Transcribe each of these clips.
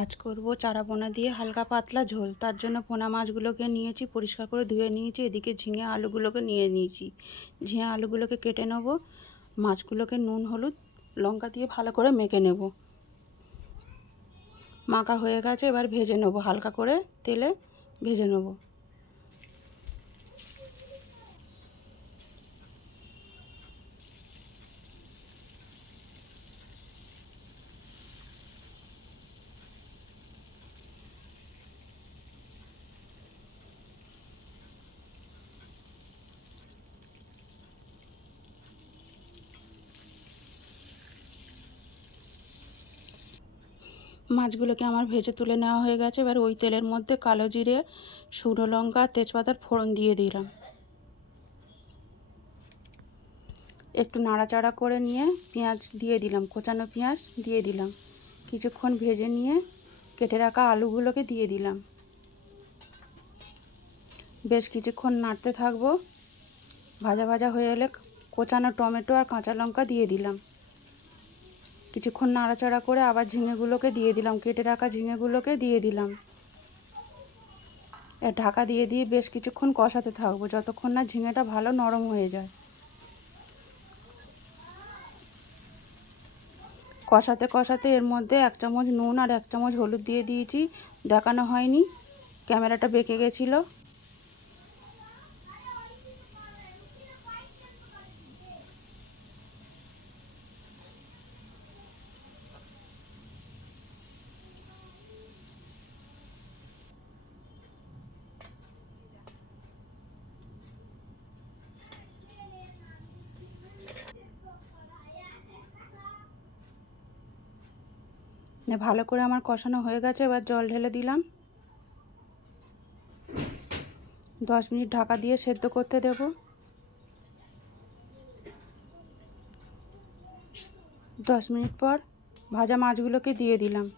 আজ করব চারা পোনা দিয়ে হালকা পাতলা ঝোল। তার জন্য পোনা মাছগুলোকে নিয়েছি, পরিষ্কার করে ধুয়ে নিয়েছি। এদিকে ঝিঙে আলুগুলোকে নিয়ে নিয়েছি। ঝিঙে আলুগুলোকে কেটে নেব। মাছগুলোকে নুন হলুদ লঙ্কা দিয়ে ভালো করে মেখে নেব। মাখা হয়ে গেছে, এবার ভেজে নেব, হালকা করে তেলে ভেজে নেব। মাছগুলোকে আমার ভেজে তুলে নেওয়া হয়ে গেছে। এবার ওই তেলের মধ্যে কালো জিরে, শুকনো লঙ্কা, তেজপাতার ফোড়ন দিয়ে দিলাম। একটু নাড়াচাড়া করে নিয়ে পেঁয়াজ দিয়ে দিলাম, কোচানো পেঁয়াজ দিয়ে দিলাম। কিছুক্ষণ ভেজে নিয়ে কেটে রাখা আলুগুলোকে দিয়ে দিলাম। বেশ কিছুক্ষণ নাড়তে থাকবো। ভাজা ভাজা হয়ে এলে কোচানো টমেটো আর কাঁচা লঙ্কা দিয়ে দিলাম। কিছুক্ষণ নাড়াচাড়া করে আবার ঝিঙেগুলোকে দিয়ে দিলাম, কেটে রাখা ঝিঙেগুলোকে দিয়ে দিলাম। ঢাকা দিয়ে দিয়ে বেশ কিছুক্ষণ কষাতে থাকবো, যতক্ষণ না ঝিঙেটা ভালো নরম হয়ে যায়। কষাতে কষাতে এর মধ্যে 1 চামচ নুন আর 1 চামচ হলুদ দিয়ে দিয়েছি। দেখানো হয়নি, ক্যামেরাটা বেঁকে গেছিলো। ভালো করে আমার কষানো হয়ে গেছে, এবার জল ঢেলে দিলাম। 10 মিনিট ঢাকা দিয়ে সেদ্ধ করতে দেব। 10 মিনিট পর ভাজা মাছগুলোকে দিয়ে দিলাম।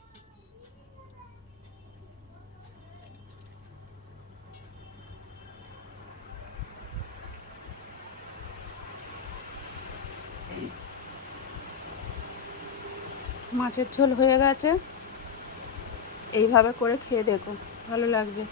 মাছের ঝোল হয়ে গেছে। এইভাবে করে খেয়ে দেখো, ভালো লাগবে।